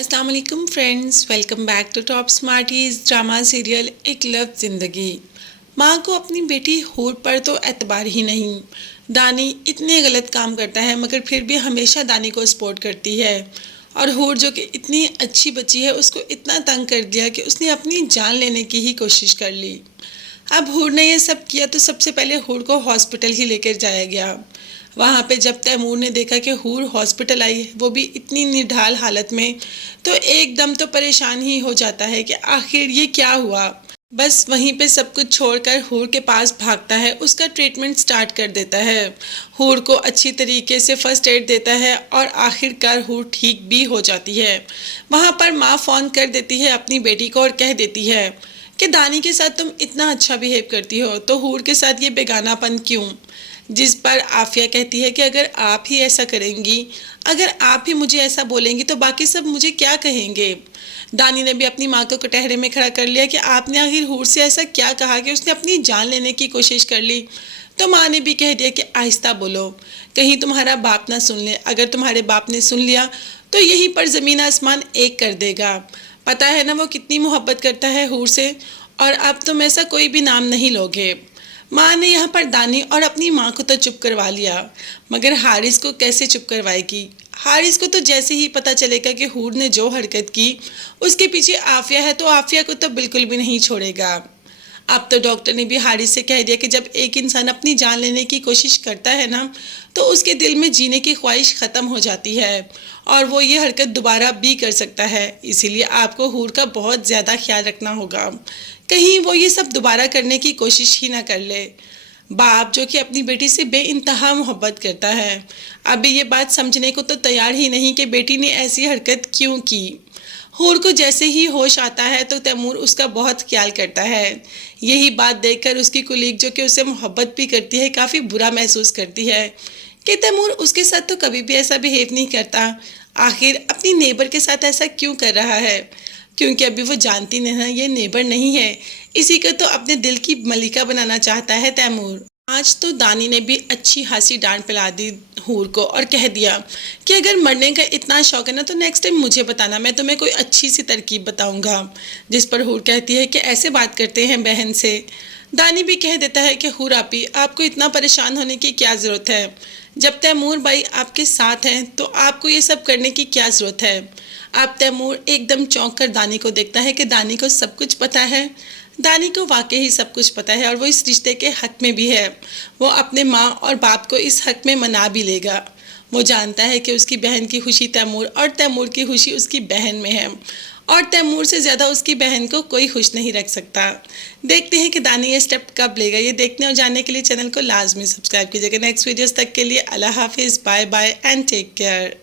अस्सलाम वालेकुम friends, welcome back to Top Smarties drama serial एक लव ज़िंदगी। माँ को अपनी बेटी हूर पर तो एतबार ही नहीं। दानी इतने गलत काम करता है मगर फिर भी हमेशा दानी को सपोर्ट करती है। और हूर जो कि इतनी अच्छी बच्ची है उसको इतना तंग कर दिया कि उसने अपनी जान लेने की ही कोशिश कर ली। अब हूर ने ये सब किया तो सबसे पहले हूर को हॉस्पिटल ही लेकर जाया गया। वहाँ पे जब तैमूर ने देखा कि हूर हॉस्पिटल आई, वो भी इतनी निढाल हालत में, तो एकदम तो परेशान ही हो जाता है कि आखिर ये क्या हुआ। बस वहीं पे सब कुछ छोड़कर हूर के पास भागता है, उसका ट्रीटमेंट स्टार्ट कर देता है। हूर को अच्छी तरीके से फर्स्ट एड देता है और आखिरकार हूर ठीक भी हो जाती है। वहाँ पर माँ फ़ोन कर देती है अपनी बेटी को और कह देती है कि दानी के साथ तुम इतना अच्छा बिहेव करती हो तो हूर के साथ ये बेगानापन क्यों। जिस पर आफिया कहती है कि अगर आप ही ऐसा करेंगी, अगर आप ही मुझे ऐसा बोलेंगी तो बाकी सब मुझे क्या कहेंगे। दानी ने भी अपनी माँ को कटहरे में खड़ा कर लिया कि आपने आखिर हूर से ऐसा क्या कहा कि उसने अपनी जान लेने की कोशिश कर ली। तो माँ ने भी कह दिया कि आहिस्ता बोलो, कहीं तुम्हारा बाप ना सुन ले। अगर तुम्हारे बाप ने सुन लिया तो यहीं पर ज़मीन आसमान एक कर देगा। पता है ना वो कितनी मोहब्बत करता है हूर से, और अब तुम ऐसा कोई भी नाम नहीं लोगे। माँ ने यहाँ पर दानी और अपनी माँ को तो चुप करवा लिया, मगर हारिस को कैसे चुप करवाएगी। हारिस को तो जैसे ही पता चलेगा कि हूर ने जो हरकत की उसके पीछे आफिया है तो आफिया को तो बिल्कुल भी नहीं छोड़ेगा। अब तो डॉक्टर ने भी हारिस से कह दिया कि जब एक इंसान अपनी जान लेने की कोशिश करता है ना तो उसके दिल में जीने की ख्वाहिश ख़त्म हो जाती है और वो ये हरकत दोबारा भी कर सकता है। इसीलिए आपको हूर का बहुत ज़्यादा ख्याल रखना होगा, कहीं वो ये सब दोबारा करने की कोशिश ही ना कर ले। बाप जो कि अपनी बेटी से बेइंतहा मोहब्बत करता है, अभी ये बात समझने को तो तैयार ही नहीं कि बेटी ने ऐसी हरकत क्यों की। हूर को जैसे ही होश आता है तो तैमूर उसका बहुत ख्याल करता है। यही बात देखकर उसकी कुलीग जो कि उससे मोहब्बत भी करती है काफ़ी बुरा महसूस करती है कि तैमूर उसके साथ तो कभी भी ऐसा बिहेव नहीं करता। आखिर अपनी नेबर के साथ ऐसा क्यों कर रहा है, क्योंकि अभी वो जानती नहीं ना ये नेबर नहीं है, इसी को तो अपने दिल की मलिका बनाना चाहता है तैमूर। आज तो दानी ने भी अच्छी खासी डांट पिला दी हूर को और कह दिया कि अगर मरने का इतना शौक है ना तो नेक्स्ट टाइम मुझे बताना, मैं तुम्हें कोई अच्छी सी तरकीब बताऊंगा। जिस पर हूर कहती है कि ऐसे बात करते हैं बहन से। दानी भी कह देता है कि हूर आपी, आपको इतना परेशान होने की क्या ज़रूरत है। जब तैमूर भाई आपके साथ हैं तो आपको ये सब करने की क्या ज़रूरत है। अब तैमूर एकदम चौंक कर दानी को देखता है कि दानी को सब कुछ पता है। दानी को वाकई ही सब कुछ पता है और वो इस रिश्ते के हक में भी है। वो अपने माँ और बाप को इस हक में मना भी लेगा। वो जानता है कि उसकी बहन की खुशी तैमूर और तैमूर की खुशी उसकी बहन में है और तैमूर से ज़्यादा उसकी बहन को कोई खुश नहीं रख सकता। देखते हैं कि दानी ये स्टेप कब लेगा। ये देखने और जानने के लिए चैनल को लाजमी सब्सक्राइब कीजिएगा। नेक्स्ट वीडियोस तक के लिए अल्लाह हाफिज़, bye bye and take care.